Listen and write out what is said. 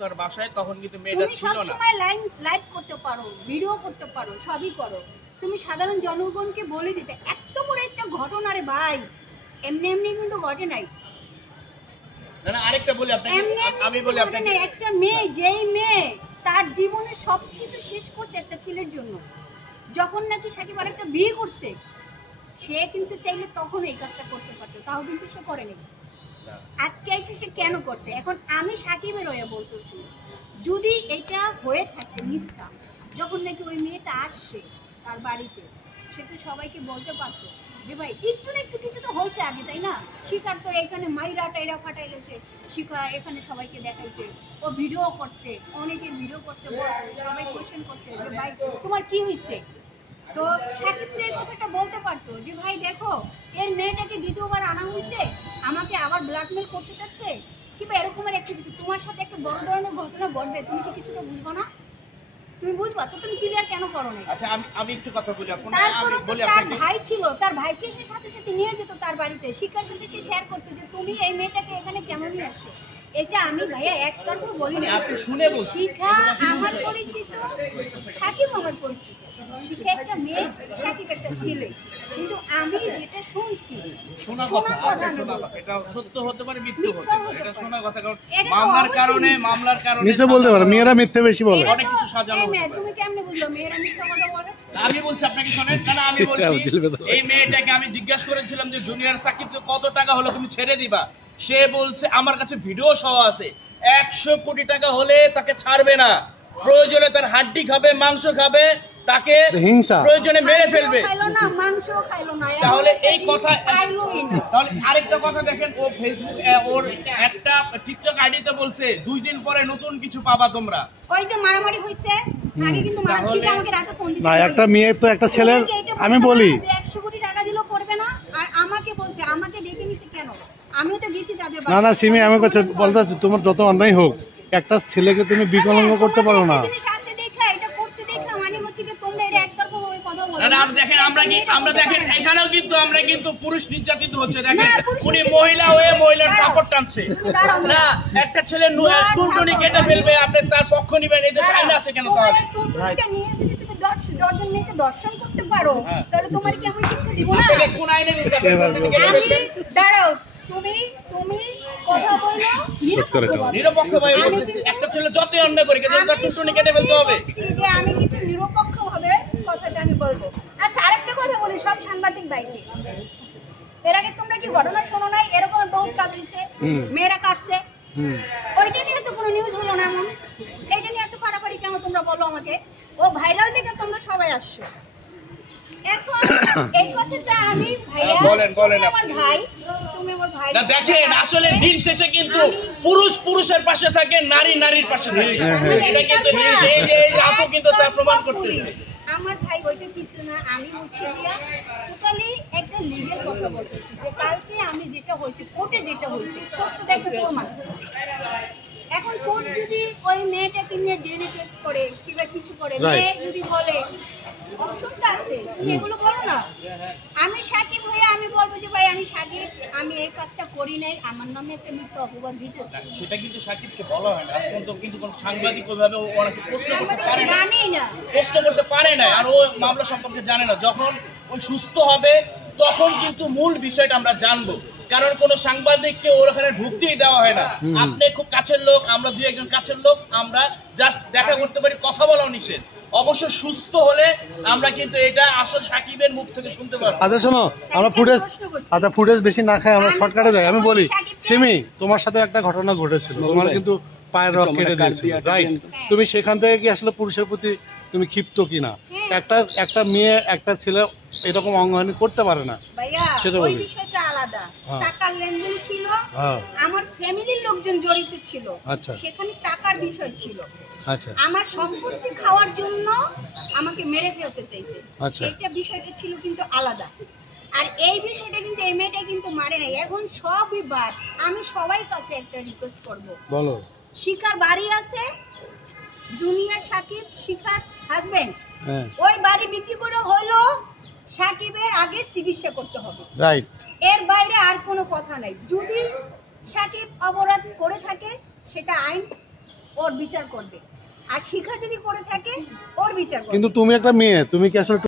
তোর বাসায় তখন কিন্তু মেয়েটা ছিল না। তুমি সব সময় লাইভ করতে পারো, ভিডিও করতে পারো, সবই করো। তুমি সাধারণ জনগণকে বলে দিতে এত বড় একটা ঘটনা রে ভাই, এমনি এমনি কিন্তু ঘটে নাই। না আরেকটা বলি আপনাকে, আমি বলি আপনাকে, একটা মেয়ে, যেই মেয়ে তার জীবনে সবকিছু শেষ করছে একটা ছেলের জন্য, যখন নাকি সাকিব আরেকটা বিয়ে করছে, সে কিন্তু চাইলে তখন এই কাজটা করতে পারতো, তাও কিন্তু সে করেনি। আজকে এসে সে কেন করছে? এখন আমি সাকিবের হয়ে বলতেছি, যদি এটা হয়ে থাকে মিথ্যা, যখন নাকি ওই মেয়েটা আসছে তার বাড়িতে, সে তো সবাইকে বলতে পারতো যে ভাই একটু না একটু কিছু তো হয়েছে আগে, তাই না? শিকার তো এখানে মাইরা টাইরা ফাটাইলেছে, শিখা এখানে সবাইকে দেখাইছে, ও ভিডিও করছে, অনেকের ভিডিও করছে, সবাই কোয়েশ্চেন করছে যে ভাই তোমার কি হয়েছে। তো সাকিব তো এই কথাটা বলতে পারতো যে ভাই দেখো এর মেয়েটাকে দ্বিতীয়বার আনা হয়েছে, আমাকে আবার ব্ল্যাকমেল করতে চাচ্ছে, কিংবা এরকমের একটা কিছু, তোমার সাথে একটা বড় ধরনের ঘটনা ঘটবে, তুমি কি কিছুটা বুঝবো না? তুমি বুঝবা তো, তুমি ক্লিয়ার কেন করো না? আচ্ছা আমি একটু কথা বলি আপনাকে, আমি বলি আপনাকে, তার ভাই ছিল, তার ভাইকে সে সাথে সাথে নিয়ে যেত তার বাড়িতে, শিক্ষার সাথে সে শেয়ার করতো যে তুমি এই মেয়েটাকে এখানে কেন নিয়ে আসছো। এটা আমি ভাইয়া একতরফা বলি না, আপনি শুনে বলছেন। শিখা আমার পরিচিত, সাকিব আমার পরিচিত, শিখা একটা মেয়ে, সাকিব একটা ছেলে, কিন্তু আমি যেটা শুনছি শোনা কথা, এটা সত্য হতে পারে, মিথ্যা হতে পারে, এটা শোনা কথা। কারণ মামলার কারণে মিথ্যে বলতে পারে, মেয়েরা মিথ্যে বেশি বলে, অনেক কিছু সাজানো হয়। তুমি কেমনে বুঝলো মেয়েরা মিথ্যা কথা বলে? আমি বলছি আপনাকে শোনেন, কারণ আমি বলছি এই মেয়েটাকে আমি জিজ্ঞাসা করেছিলাম যে জুনিয়র সাকিবকে কত টাকা হলো তুমি ছেড়ে দিবা, সে বলছে আমার কাছে ভিডিও সহ আছে 100 কোটি টাকা হলে তাকে ছাড়বে না, প্রয়োজনে তার হাড্ডি খাবে, মাংস খাবে, তাকে প্রয়োজনে মেরে ফেলবে। তাহলে এই কথা, তাহলে আরেকটা কথা দেখেন, ও ফেসবুক ওর একটা টিকটক আইডিতে বলছে 2 দিন পরে নতুন কিছু পাবা তোমরা। ওই যে মারামারি হইছে আগে, কিন্তু মানসিক আমাকে রাতে ফোন দিছে না, একটা মেয়ে তো একটা ছেলের, আমি বলি যে 100 কোটি টাকা দিলেও করবে না, আর আমাকে বলছে, আমাকে ডেকে নিছে কেন? আমিও তো গেছি তাদের বাড়ি। না সিমি, আমি কথা বলতে, তোমার যত অন্যায় হোক, একটা ছেলেকে তুমি বিকলাঙ্গ করতে পারো না। এখানেও কিন্তু আমরা কিন্তু পুরুষ নির্যাতিত হচ্ছে, দেখেন উনি মহিলা হয়ে মহিলার সাপোর্ট টানছে না, একটা ছেলে টুনটুনি কেটে ফেলবে, আপনি তার পক্ষ নিবেন, এই দেশে আইন আছে কেন? তাহলে টুনটুনিটা নিয়ে যদি তুমি 10 মেয়েকে দর্শন করতে পারো, তাহলে তোমার কি আমি শিক্ষা দিব না? কোন আইনে দিতে? আমি দাঁড়াও, তুমি কথা বলো নিরপেক্ষভাবে বলতেছি, একটা ছেলে যতই অন্যায় করে কিন্তু তার টুনটুনি কেটে ফেলতে হবে। যে আমি কিন্তু নিরপেক্ষভাবে কথাটা আমি বলবো। আচ্ছা আরেকটা কথা বলি সব সাংবাদিক ভাইকে, এর আগে তোমরা কি ঘটনা শোনো নাই? এরকম বহুত কাজ হইছে, মেয়েরা কাটছে, ওইটা নিয়ে তো কোনো নিউজ হলো না, এমন এইটা নিয়ে এত ফাড়াফাড়ি কেন তোমরা বলো আমাকে? ও ভাইরাল দেখে তোমরা সবাই আসছো। এখন এই কথাটা আমি ভাইয়া, বলেন আমার ভাই, তুমি আমার ভাই না, দেখেন আসলে দিন শেষে কিন্তু পুরুষ পুরুষের পাশে থাকে, নারী নারীর পাশে থাকে, এটা কিন্তু এই আপু কিন্তু তা প্রমাণ করতেছে। আমার ভাই ওইটা কিছু না, আমি হচ্ছে টোটালি একটা লিগ্যাল কথা বলতেছি, যে কালকে আমি যেটা হয়েছে, কোর্টে যেটা হয়েছে, কোর্ট তো দেখো প্রমাণ। এখন কোর্ট যদি ওই মেয়েটাকে নিয়ে ডিএনএ টেস্ট করে কিংবা কিছু করে, মেয়ে যদি বলে, অপশনটা আছে, তুমি এগুলো করো না। আমি সাকিব হয়ে আমি বলবো যে ভাই আমি সাকিব, আমি এই কাজটা করি নাই, আমার নামে একটা মিথ্যা অপবাদ দিতেছে, সেটা কিন্তু সাকিবকে বলা হয় না, এখন তো কিন্তু কোন সাংবাদিক ওইভাবে ওনাকে প্রশ্ন করতে পারে না, প্রশ্ন করতে পারে না, আর ও মামলা সম্পর্কে জানে না। যখন ওই সুস্থ হবে তখন কিন্তু মূল বিষয়টা আমরা জানবো, কারণ কোন সাংবাদিককে ওর ওখানে ঢুকতেই দেওয়া হয় না। আপনি খুব কাছের লোক, আমরা 2-1 কাছের লোক, আমরা জাস্ট দেখা করতে পারি, কথা বলাও নিষেধ। অবশ্য সুস্থ হলে আমরা কিন্তু এটা আসল সাকিবের মুখ থেকে শুনতে পারবো। আচ্ছা শোনো, আমরা ফুটেজ বেশি না খাই, আমরা শর্টকাটে যাই। আমি বলি সিমি, তোমার সাথে একটা ঘটনা ঘটেছিল, তোমার কিন্তু পায়ের রক কেটে দিয়েছিল, রাইট? তুমি সেখান থেকে কি আসলে পুরুষের প্রতি তুমি ক্ষিপ্ত কিনা? একটা মেয়ে একটা ছেলে এরকম অঙ্গহানি করতে পারে না, সেটা বলি। বিষয়টা আলাদা, টাকার লেনদেন ছিল, আমার ফ্যামিলির লোকজন জড়িত ছিল, সেখানে টাকার বিষয় ছিল, আমার সম্পত্তি খাওয়ার জন্য আমাকে মেরে ফেলতে চাইছে, সেটা বিষয়টা ছিল কিন্তু আলাদা। আর এই বিষয়টা কিন্তু এই মেয়েটা কিন্তু মারে নাই। এখন সবই বাদ, আমি সবার কাছে একটা রিকোয়েস্ট করবো, বলো, শিখার বাড়ি আছে, জুনিয়র সাকিব শিখার হাজবেন্ড, ওই বাড়ি বিক্রি করে হলো সাকিবের আগে চিকিৎসা করতে হবে, রাইট? এর বাইরে আর কোনো কথা নাই। যদি সাকিব অপরাধ করে থাকে সেটা আইন ওর বিচার করবে, আর শিখা যদি করে থাকে ওর বিচার করবে। কিন্তু তুমি একটা মেয়ে, তুমি কি আসলে